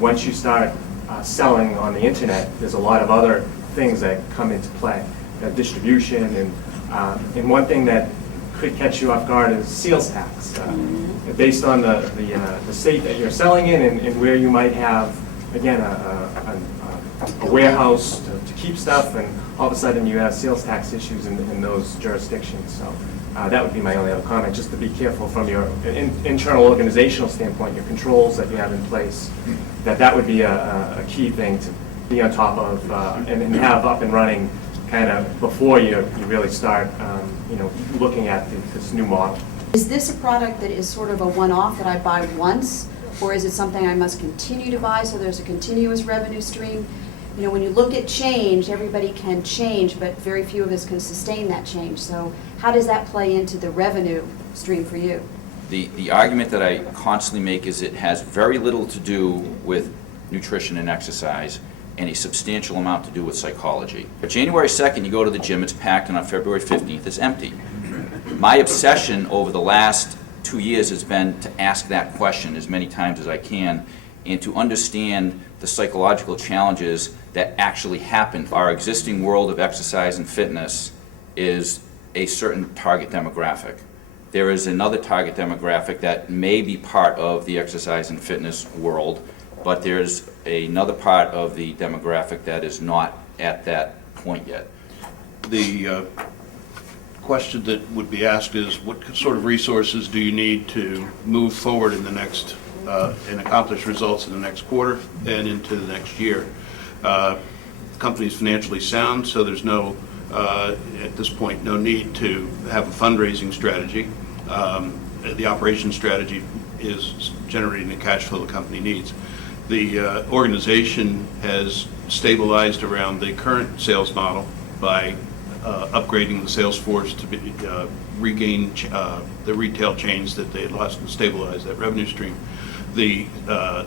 once you start selling on the internet, there's a lot of other things that come into play, distribution, and one thing that could catch you off guard is sales tax. Based on the state that you're selling in and where you might have, again, a warehouse to keep stuff, and all of a sudden you have sales tax issues in those jurisdictions. So that would be my only other comment, just to be careful from your internal organizational standpoint, your controls that you have in place, that would be a key thing to be on top of and have up and running kind of before you really start looking at this new model. Is this a product that is sort of a one-off that I buy once, or is it something I must continue to buy so there's a continuous revenue stream? You know, when you look at change, everybody can change, but very few of us can sustain that change. So how does that play into the revenue stream for you? The argument that I constantly make is it has very little to do with nutrition and exercise and a substantial amount to do with psychology. But January 2nd, you go to the gym, it's packed, and on February 15th, it's empty. My obsession over the last 2 years has been to ask that question as many times as I can and to understand the psychological challenges that actually happen. Our existing world of exercise and fitness is a certain target demographic. There is another target demographic that may be part of the exercise and fitness world, but there's another part of the demographic that is not at that point yet. The question that would be asked is, what sort of resources do you need to move forward in the next and accomplish results in the next quarter and into the next year? The company is financially sound, so there's no, at this point, no need to have a fundraising strategy. The operation strategy is generating the cash flow the company needs. The organization has stabilized around the current sales model by upgrading the sales force to regain the retail chains that they had lost and stabilize that revenue stream. The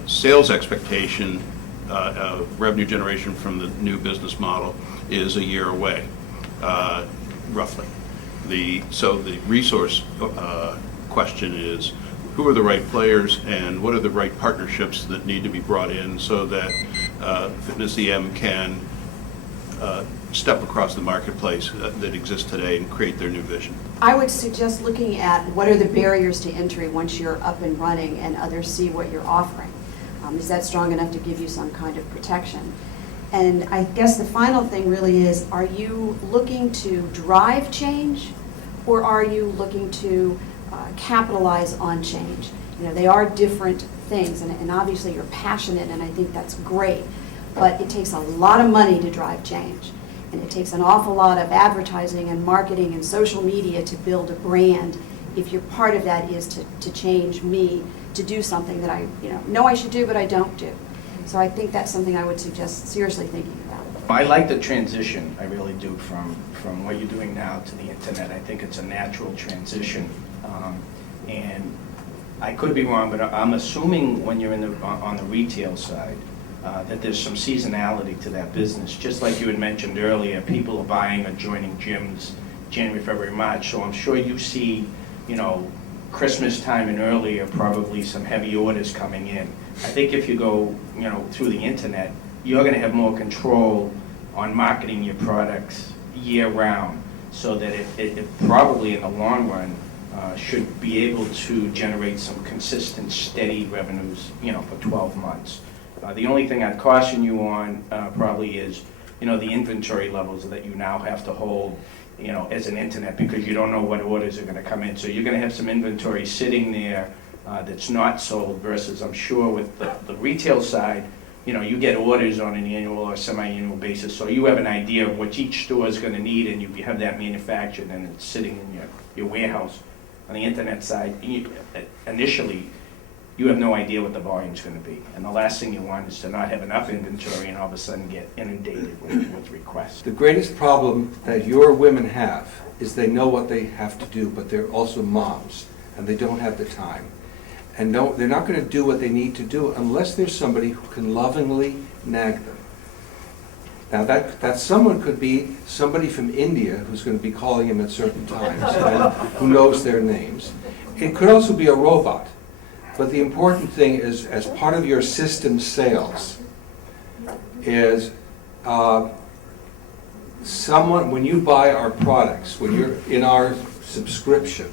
sales expectation of revenue generation from the new business model is a year away, roughly. So the resource question is, who are the right players and what are the right partnerships that need to be brought in so that Fitness EM can step across the marketplace that exists today and create their new vision? I would suggest looking at what are the barriers to entry once you're up and running and others see what you're offering. Is that strong enough to give you some kind of protection? And I guess the final thing really is, are you looking to drive change, or are you looking to capitalize on change? You know, they are different things, and obviously you're passionate, and I think that's great, but it takes a lot of money to drive change, and it takes an awful lot of advertising and marketing and social media to build a brand if your part of that is to change me to do something that I know I should do, but I don't do. So I think that's something I would suggest seriously thinking about. I like the transition, I really do, from what you're doing now to the internet. I think it's a natural transition. And I could be wrong, but I'm assuming when you're on the retail side that there's some seasonality to that business. Just like you had mentioned earlier, people are buying or joining gyms January, February, March. So I'm sure you see, Christmas time and earlier, probably some heavy orders coming in. I think if you go, through the internet, you're going to have more control on marketing your products year round, so that it probably in the long run should be able to generate some consistent, steady revenues, for 12 months. The only thing I'd caution you on probably is, the inventory levels that you now have to hold, as an internet, because you don't know what orders are going to come in. So you're going to have some inventory sitting there that's not sold, versus I'm sure with the retail side, you get orders on an annual or semi-annual basis, so you have an idea of what each store is going to need, and you have that manufactured and it's sitting in your warehouse. On the internet side, initially, you have no idea what the volume's going to be, and the last thing you want is to not have enough inventory and all of a sudden get inundated with requests. The greatest problem that your women have is they know what they have to do, but they're also moms, and they don't have the time. And no, they're not going to do what they need to do unless there's somebody who can lovingly nag them. Now that someone could be somebody from India who's going to be calling them at certain times, and who knows their names. It could also be a robot. But the important thing is, as part of your system sales, is someone, when you buy our products, when you're in our subscription,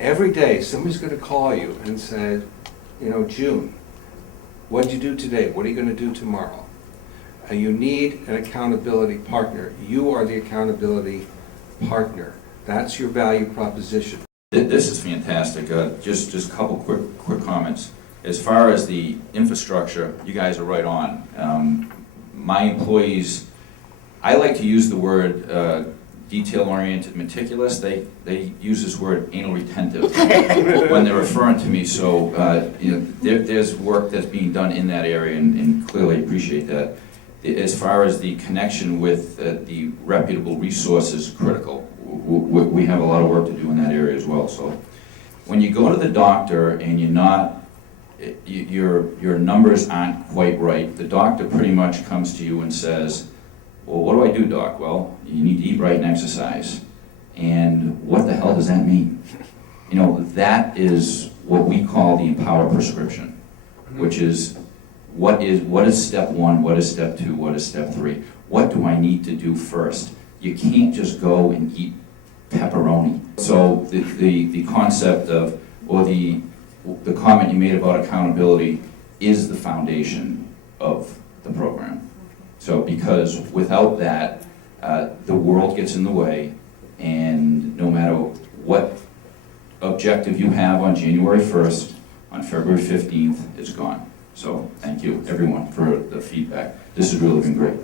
every day somebody's going to call you and say, you know, June, what did you do today? What are you going to do tomorrow? And you need an accountability partner. You are the accountability partner. That's your value proposition. This is fantastic. Just a couple quick comments. As far as the infrastructure, you guys are right on. My employees, I like to use the word detail-oriented, meticulous. They use this word anal retentive when they're referring to me. So you know, there's work that's being done in that area, and clearly appreciate that. As far as the connection with the reputable resources, critical. We have a lot of work to do in that area as well. So when you go to the doctor and you're not, your numbers aren't quite right, the doctor pretty much comes to you and says, well, what do I do, doc? Well, you need to eat right and exercise. And what the hell does that mean? You know, that is what we call the empower prescription, which is what is step one, what is step two, what is step three? What do I need to do first? You can't just go and eat pepperoni. So the concept of, or the comment you made about accountability is the foundation of the program. So because without that, the world gets in the way, and no matter what objective you have on January 1st, on February 15th, it's gone. So thank you, everyone, for the feedback. This has really been great.